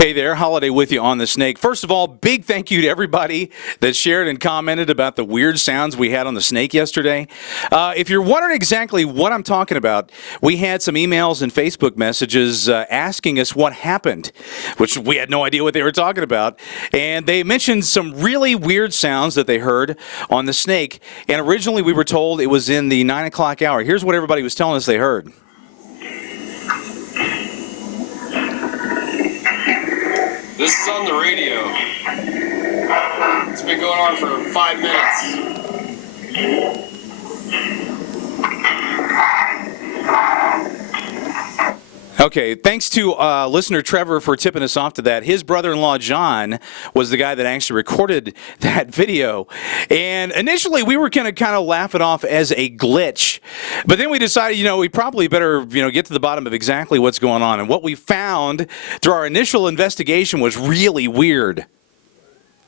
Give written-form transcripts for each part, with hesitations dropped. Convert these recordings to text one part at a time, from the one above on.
Hey there, Holiday with you on the Snake. First of all, big thank you to everybody that shared and commented about the weird sounds we had on the Snake yesterday. If you're wondering exactly what I'm talking about, we had some emails and Facebook messages asking us what happened, which we had no idea what they were talking about. And they mentioned some really weird sounds that they heard on the Snake. And originally we were told it was in the 9 o'clock hour. Here's what everybody was telling us they heard. This is on the radio. It's been going on for 5 minutes. Okay, thanks to listener Trevor for tipping us off to that. His brother-in-law, John, was the guy that actually recorded that video. And initially, we were going to kind of laugh it off as a glitch. But then we decided, we probably better, get to the bottom of exactly what's going on. And what we found through our initial investigation was really weird.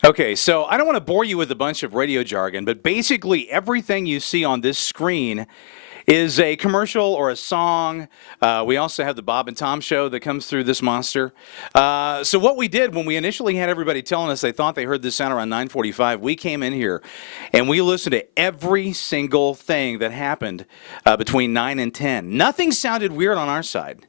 Okay, so I don't want to bore you with a bunch of radio jargon, but basically everything you see on this screen is a commercial or a song. We also have the Bob and Tom show that comes through this monster. So what we did when we initially had everybody telling us they thought they heard this sound around 9:45, we came in here and we listened to every single thing that happened between 9 and 10. Nothing sounded weird on our side.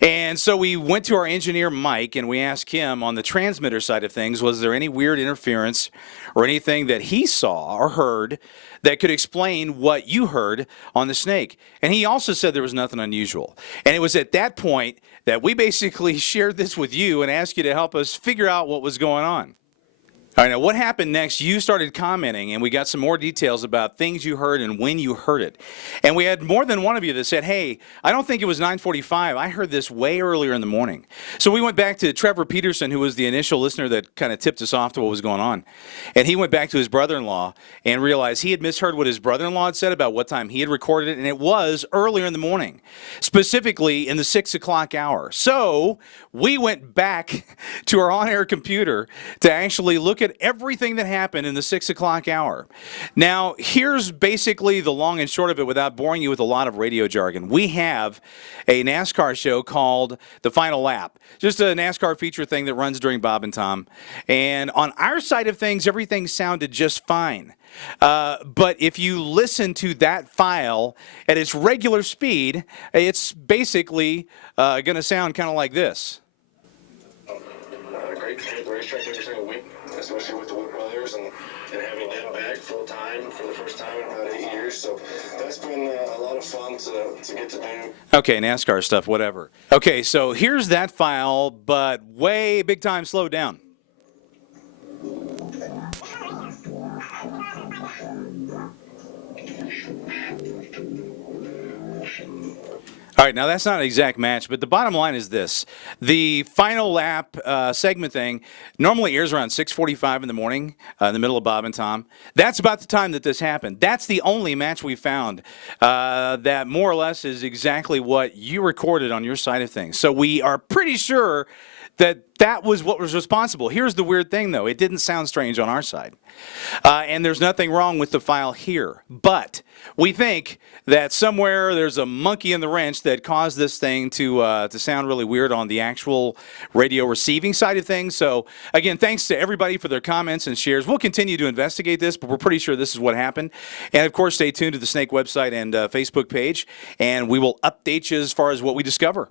And so we went to our engineer, Mike, and we asked him on the transmitter side of things, was there any weird interference or anything that he saw or heard that could explain what you heard on the Snake? And he also said there was nothing unusual. And it was at that point that we basically shared this with you and asked you to help us figure out what was going on. All right, now what happened next, you started commenting, and we got some more details about things you heard and when you heard it. And we had more than one of you that said, hey, I don't think it was 9:45. I heard this way earlier in the morning. So we went back to Trevor Peterson, who was the initial listener that kind of tipped us off to what was going on. And he went back to his brother-in-law and realized he had misheard what his brother-in-law had said about what time he had recorded it, and it was earlier in the morning, specifically in the 6 o'clock hour. So we went back to our on-air computer to actually look at everything that happened in the 6 o'clock hour. Now, here's basically the long and short of it without boring you with a lot of radio jargon. We have a NASCAR show called The Final Lap, just a NASCAR feature thing that runs during Bob and Tom. And on our side of things, everything sounded just fine. But if you listen to that file at its regular speed, it's basically going to sound kind of like this. Great to hit the racetrack every single week, especially with the Wood Brothers and having them back full time for the first time in about 8 years. So that's been a lot of fun to get to do. Okay, NASCAR stuff, whatever. Okay, so here's that file, but way big time slowed down. All right, now that's not an exact match, but the bottom line is this. The Final Lap segment thing normally airs around 6:45 in the morning, in the middle of Bob and Tom. That's about the time that this happened. That's the only match we found that more or less is exactly what you recorded on your side of things. So we are pretty sure that was what was responsible. Here's the weird thing, though. It didn't sound strange on our side. And there's nothing wrong with the file here. But we think that somewhere there's a monkey in the wrench that caused this thing to sound really weird on the actual radio receiving side of things. So, again, thanks to everybody for their comments and shares. We'll continue to investigate this, but we're pretty sure this is what happened. And, of course, stay tuned to the Snake website and Facebook page, and we will update you as far as what we discover.